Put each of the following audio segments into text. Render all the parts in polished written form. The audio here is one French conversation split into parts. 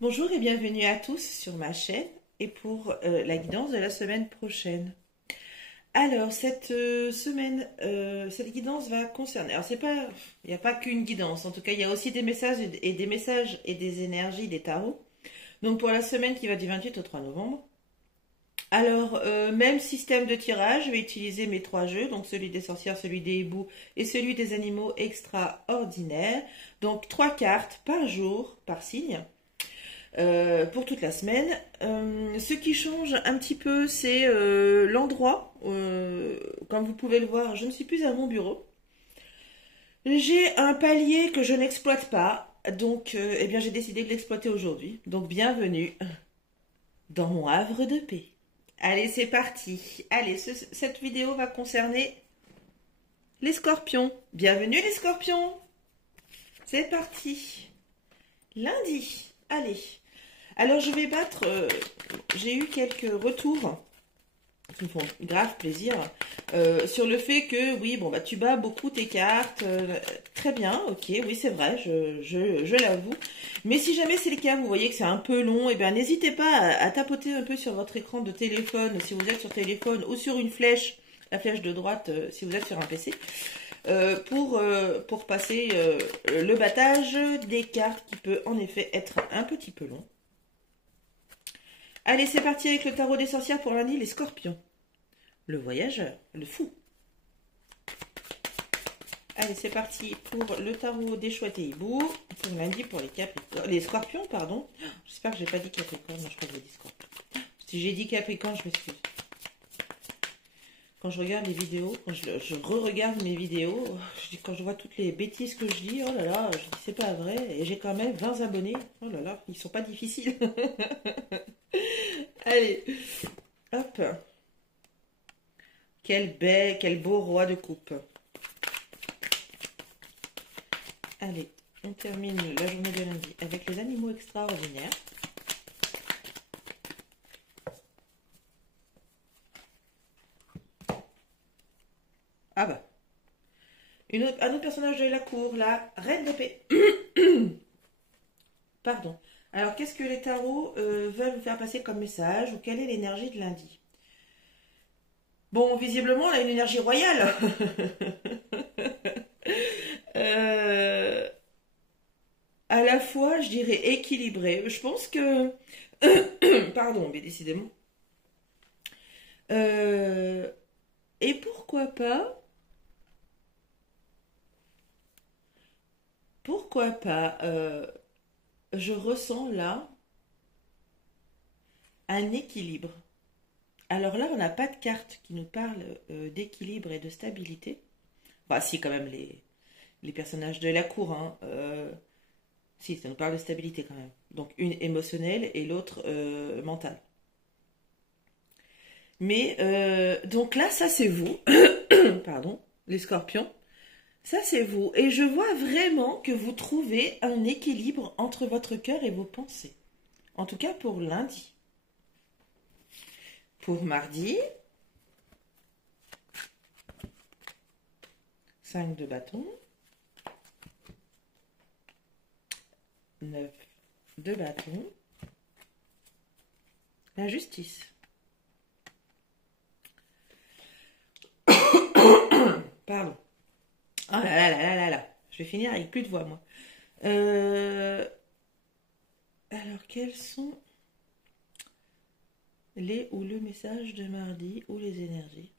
Bonjour et bienvenue à tous sur ma chaîne et pour la guidance de la semaine prochaine. Alors cette guidance va concerner. Alors c'est pas, il n'y a pas qu'une guidance. En tout cas, il y a aussi des messages et des messages et des énergies des tarots. Donc pour la semaine qui va du 28 au 3 novembre. Alors même système de tirage. Je vais utiliser mes trois jeux, donc celui des sorcières, celui des hiboux et celui des animaux extraordinaires. Donc trois cartes par jour, par signe. Pour toute la semaine. Ce qui change un petit peu, c'est l'endroit. Comme vous pouvez le voir, je ne suis plus à mon bureau. J'ai un palier que je n'exploite pas, donc eh bien j'ai décidé de l'exploiter aujourd'hui. Donc bienvenue dans mon havre de paix. Allez, c'est parti. Allez, cette vidéo va concerner les scorpions. Bienvenue les scorpions. C'est parti. Lundi. Allez. Alors je vais battre, j'ai eu quelques retours qui me font grave plaisir sur le fait que oui, bon bah tu bats beaucoup tes cartes, très bien, ok, oui c'est vrai, je l'avoue. Mais si jamais c'est le cas, vous voyez que c'est un peu long, et bien n'hésitez pas à tapoter un peu sur votre écran de téléphone si vous êtes sur téléphone ou sur une flèche, la flèche de droite si vous êtes sur un PC. Pour passer le battage des cartes qui peut en effet être un petit peu long. Allez, c'est parti avec le tarot des sorcières pour lundi, les scorpions. Le voyageur, le fou. Allez, c'est parti pour le tarot des chouettes et hiboux. Pour lundi, pour les scorpions, pardon. J'espère que j'ai pas dit capricorne, non, je crois que j'ai dit scorpion. Si j'ai dit capricorne, je m'excuse. Quand je regarde les vidéos, quand je re-regarde mes vidéos, quand je vois toutes les bêtises que je dis, oh là là, je dis c'est pas vrai. Et j'ai quand même 20 abonnés. Oh là là, ils sont pas difficiles. Allez, hop. Quel beau roi de coupe. Allez, on termine la journée de lundi avec les animaux extraordinaires. Ah bah, un autre personnage de la cour, la reine d'épée. Pardon. Alors, qu'est-ce que les tarots veulent vous faire passer comme message ou quelle est l'énergie de lundi? Bon, visiblement, on a une énergie royale. euh, à la fois, je dirais équilibrée. Je pense que... Pardon, mais décidément. Euh, et pourquoi pas, je ressens là un équilibre. Alors là, on n'a pas de carte qui nous parle d'équilibre et de stabilité. Bah si, quand même, les personnages de la cour, hein. Si, ça nous parle de stabilité quand même. Donc une émotionnelle et l'autre mentale. Mais donc là, ça c'est vous. Pardon, les scorpions. Ça c'est vous. Et je vois vraiment que vous trouvez un équilibre entre votre cœur et vos pensées. En tout cas pour lundi. Pour mardi, 5 de bâton, 9 de bâton, la justice. Pardon. Oh là là là là là là. Je vais finir avec plus de voix, moi. Euh, Alors, quels sont les ou le message de mardi ou les énergies?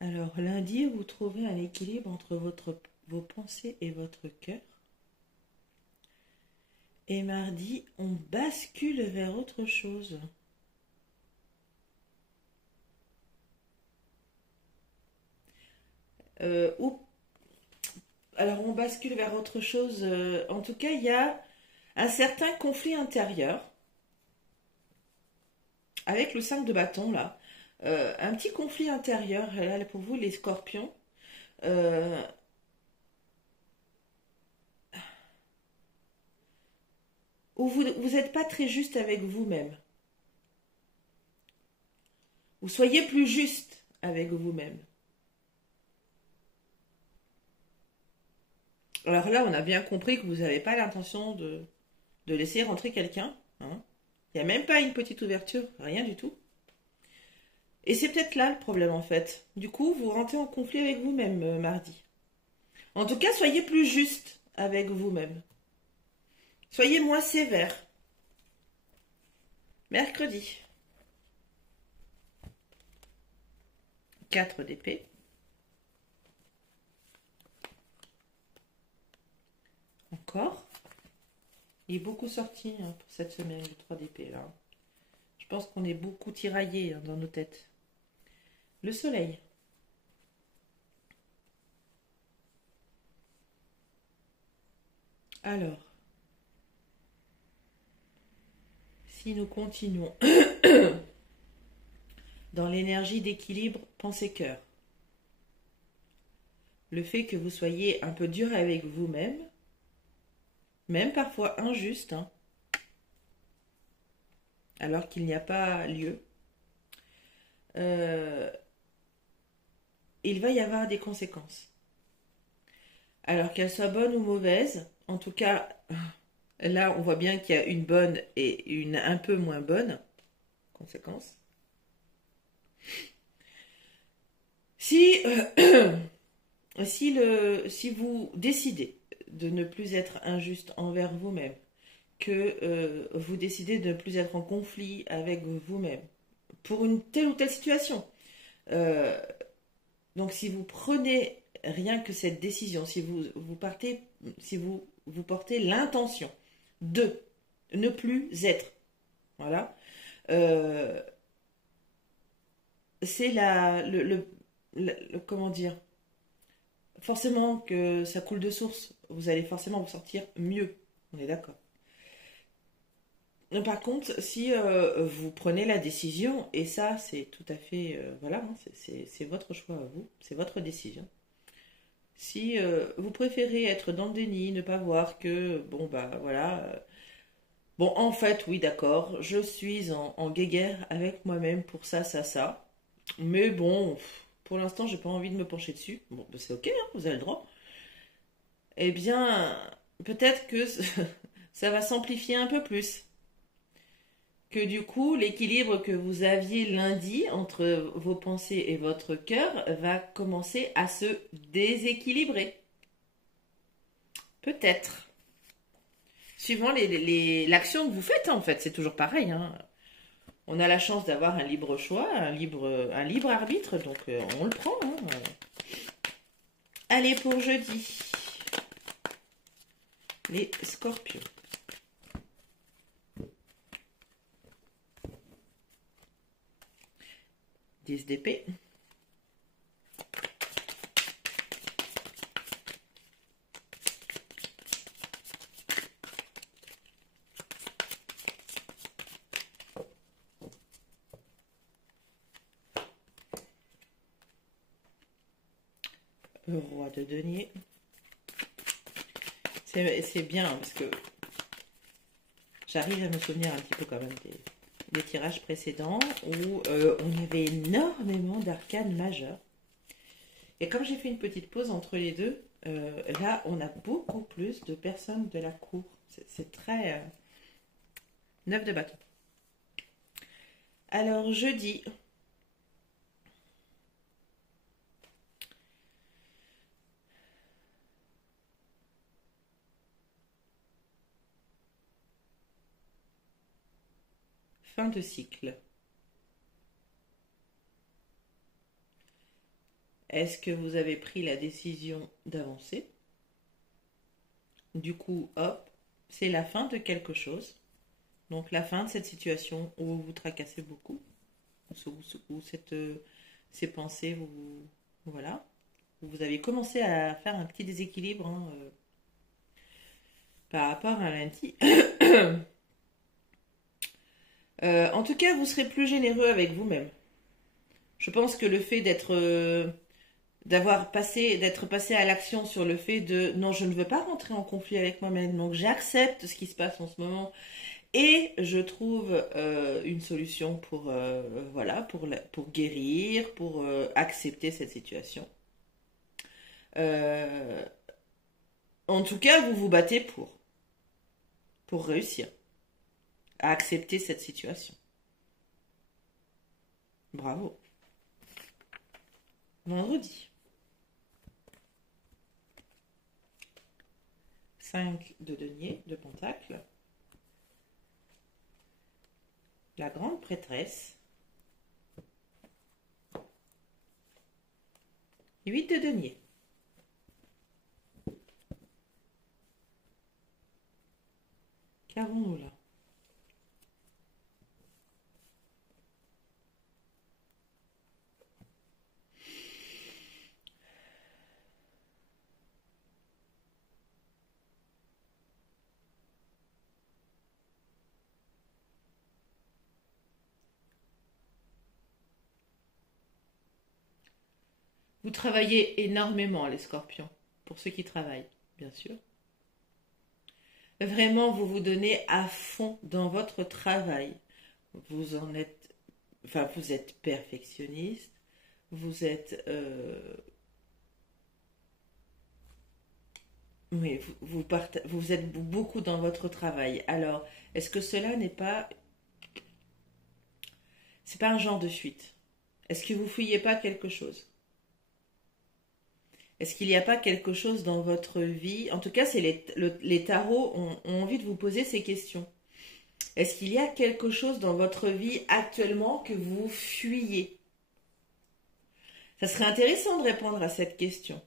Alors, lundi, vous trouvez un équilibre entre vos pensées et votre cœur. Et mardi, on bascule vers autre chose. Ou alors on bascule vers autre chose. En tout cas, il y a un certain conflit intérieur avec le 5 de bâton là. Un petit conflit intérieur là pour vous les scorpions. Euh, où vous n'êtes pas très juste avec vous-même. Vous soyez plus juste avec vous-même. Alors là, on a bien compris que vous n'avez pas l'intention de laisser rentrer quelqu'un, hein. Il n'y a même pas une petite ouverture, rien du tout. Et c'est peut-être là le problème en fait. Du coup, vous rentrez en conflit avec vous-même mardi. En tout cas, soyez plus juste avec vous-même. Soyez moins sévère. Mercredi. 4 d'épée. Encore. Il est beaucoup sorti hein, pour cette semaine, le 3 d'épée là. Je pense qu'on est beaucoup tiraillés hein, dans nos têtes. Le soleil. Alors, si nous continuons dans l'énergie d'équilibre pensée-cœur, le fait que vous soyez un peu dur avec vous-même, même parfois injuste, hein, alors qu'il n'y a pas lieu, il va y avoir des conséquences. Alors qu'elles soient bonnes ou mauvaises, en tout cas, là on voit bien qu'il y a une bonne et une un peu moins bonne conséquence. Si, si vous décidez de ne plus être injuste envers vous-même, que vous décidez de ne plus être en conflit avec vous-même, pour une telle ou telle situation, donc si vous prenez rien que cette décision, si vous partez, si vous portez l'intention de ne plus être, voilà, c'est comment dire, forcément que ça coule de source, vous allez forcément vous sortir mieux, on est d'accord. Par contre, si vous prenez la décision, et ça c'est tout à fait, voilà, hein, c'est votre choix à vous, c'est votre décision. Si vous préférez être dans le déni, ne pas voir que, bon bah voilà, bon en fait oui d'accord, je suis en guéguerre avec moi-même pour ça, mais bon, pour l'instant j'ai pas envie de me pencher dessus, bon bah, c'est ok, hein, vous avez le droit. Eh bien, peut-être que ça va s'amplifier un peu plus. Que du coup, l'équilibre que vous aviez lundi entre vos pensées et votre cœur va commencer à se déséquilibrer. Peut-être. Suivant l'action que vous faites, en fait, c'est toujours pareil. Hein. On a la chance d'avoir un libre choix, un libre arbitre, donc on le prend. Hein. Allez, pour jeudi, les scorpions. D'épée. Le roi de denier. C'est bien parce que j'arrive à me souvenir un petit peu quand même des tirages précédents où on avait énormément d'arcanes majeures. Et comme j'ai fait une petite pause entre les deux, là on a beaucoup plus de personnes de la cour. C'est très... 9 de bâton. Alors jeudi. Fin de cycle. Est-ce que vous avez pris la décision d'avancer? Du coup, hop, c'est la fin de quelque chose. Donc la fin de cette situation où vous vous tracassez beaucoup, où ces pensées, voilà, où vous avez commencé à faire un petit déséquilibre hein, par rapport à lundi. En tout cas, vous serez plus généreux avec vous-même. Je pense que le fait d'être passé à l'action sur le fait de non, je ne veux pas rentrer en conflit avec moi-même, donc j'accepte ce qui se passe en ce moment et je trouve une solution pour voilà pour guérir, pour accepter cette situation. En tout cas, vous vous battez pour réussir à accepter cette situation. Bravo. Vendredi. 5 de denier, de pentacle. La grande prêtresse. 8 de denier. Qu'avons-nous là? Vous travaillez énormément, les scorpions, pour ceux qui travaillent, bien sûr. Vraiment, vous vous donnez à fond dans votre travail. Vous en êtes, enfin, vous êtes perfectionniste, vous êtes, oui, vous êtes beaucoup dans votre travail. Alors, est-ce que cela n'est pas, c'est pas un genre de fuite? Est-ce que vous fouillez pas quelque chose? Est-ce qu'il n'y a pas quelque chose dans votre vie? En tout cas, c'est les tarots ont envie de vous poser ces questions. Est-ce qu'il y a quelque chose dans votre vie actuellement que vous fuyez? Ça serait intéressant de répondre à cette question.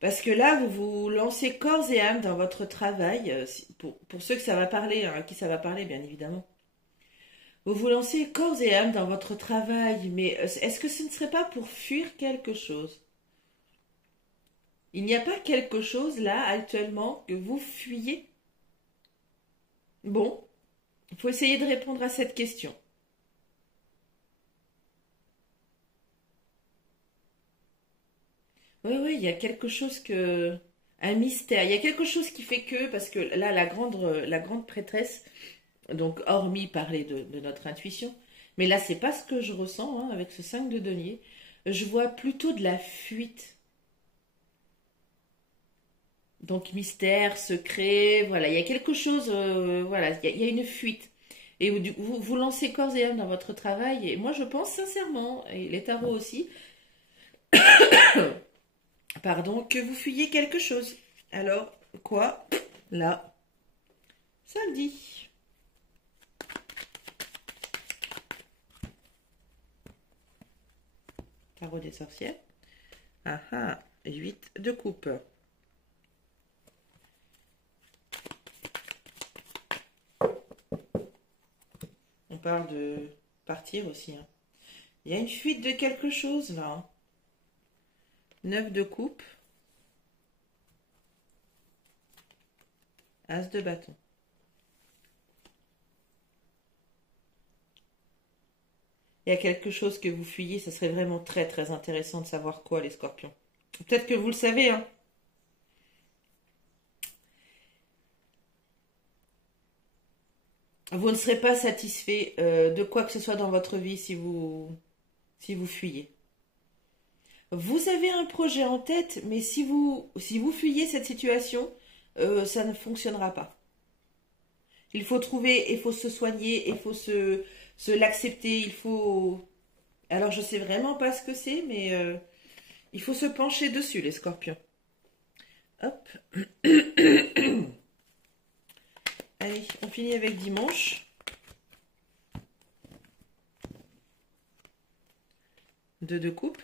Parce que là, vous vous lancez corps et âme dans votre travail, pour ceux que ça va parler, hein, à qui ça va parler, bien évidemment. Vous vous lancez corps et âme dans votre travail, mais est-ce que ce ne serait pas pour fuir quelque chose? Il n'y a pas quelque chose là, actuellement, que vous fuyez? Bon, il faut essayer de répondre à cette question. Oui, oui, il y a quelque chose que... Un mystère. Il y a quelque chose qui fait que... Parce que là, la grande prêtresse, donc hormis parler de notre intuition, mais là, c'est pas ce que je ressens hein, avec ce 5 de denier. Je vois plutôt de la fuite. Donc mystère, secret, voilà, il y a quelque chose, voilà, il y a une fuite. Et vous lancez corps et âme dans votre travail, et moi je pense sincèrement, et les tarots aussi, pardon, que vous fuyez quelque chose. Alors, quoi? Là, samedi. Tarot des sorcières. Ah ah, 8 de coupe. On parle de partir aussi. Hein. Il y a une fuite de quelque chose là. Hein. 9 de coupe. As de bâton. Il y a quelque chose que vous fuyez, ça serait vraiment très très intéressant de savoir quoi les scorpions. Peut-être que vous le savez, hein. Vous ne serez pas satisfait de quoi que ce soit dans votre vie si vous fuyez. Vous avez un projet en tête, mais si vous fuyez cette situation, ça ne fonctionnera pas. Il faut trouver, il faut se soigner, il faut se l'accepter, il faut... Alors je sais vraiment pas ce que c'est, mais il faut se pencher dessus, les scorpions. Hop. Allez, on finit avec dimanche. 2 de coupe.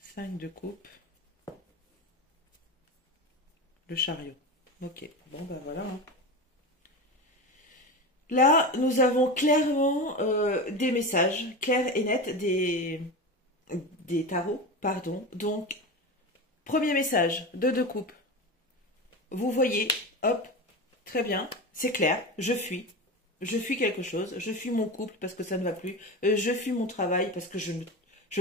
Cinq de coupe. Le chariot. Ok, bon ben voilà. Hein. Là, nous avons clairement des messages, clairs et nets, des tarots, pardon. Donc, premier message, 2 de coupe. Vous voyez, hop, très bien, c'est clair, je fuis. Je fuis quelque chose, je fuis mon couple parce que ça ne va plus. Je fuis mon travail parce que je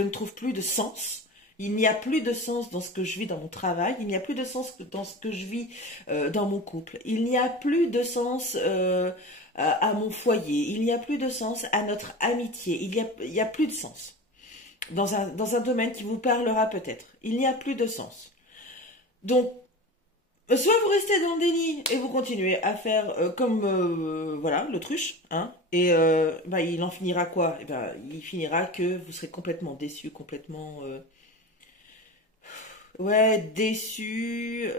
ne trouve plus de sens. Il n'y a plus de sens dans ce que je vis dans mon travail. Il n'y a plus de sens dans ce que je vis dans mon couple. Il n'y a plus de sens à mon foyer, il n'y a plus de sens à notre amitié, il y a plus de sens. Dans un domaine qui vous parlera peut-être, il n'y a plus de sens. Donc, soit vous restez dans le déni et vous continuez à faire comme voilà l'autruche, hein, et bah, il en finira quoi? Eh ben, il finira que vous serez complètement déçu, complètement ouais déçu,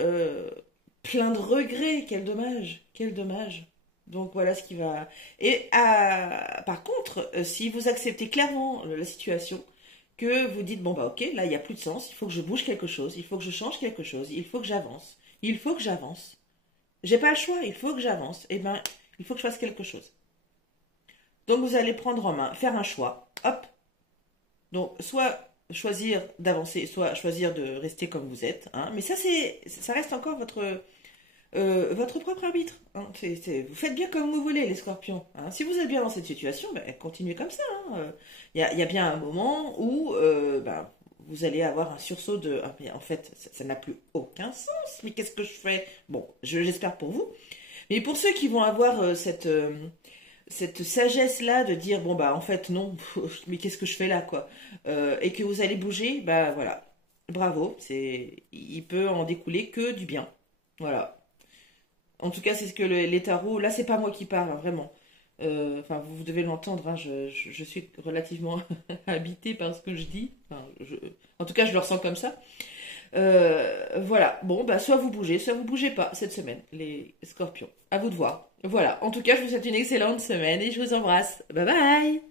plein de regrets. Quel dommage, quel dommage. Donc voilà ce qui va. Et par contre, si vous acceptez clairement la situation, que vous dites bon bah ok, là il n'y a plus de sens, il faut que je bouge quelque chose, il faut que je change quelque chose, il faut que j'avance. Il faut que j'avance. J'ai pas le choix, il faut que j'avance. Eh ben, il faut que je fasse quelque chose. Donc vous allez prendre en main, faire un choix. Hop. Donc soit choisir d'avancer, soit choisir de rester comme vous êtes. Hein. Mais ça reste encore votre propre arbitre. Hein. Vous faites bien comme vous voulez, les scorpions. Hein. Si vous êtes bien dans cette situation, ben, continuez comme ça. Hein. Y a bien un moment où ben, vous allez avoir un sursaut de ah, mais en fait, ça n'a plus aucun sens. Mais qu'est-ce que je fais? Bon, j'espère pour vous. Mais pour ceux qui vont avoir cette sagesse-là de dire bon bah en fait non, mais qu'est-ce que je fais là quoi, et que vous allez bouger, bah voilà, bravo, il peut en découler que du bien, voilà. En tout cas c'est ce que les tarots, là c'est pas moi qui parle hein, vraiment. Enfin vous devez l'entendre, hein, je suis relativement habitée par ce que je dis, enfin, en tout cas je le ressens comme ça. Voilà, bon, bah, soit vous bougez pas cette semaine, les scorpions. À vous de voir. Voilà, en tout cas, je vous souhaite une excellente semaine et je vous embrasse. Bye bye!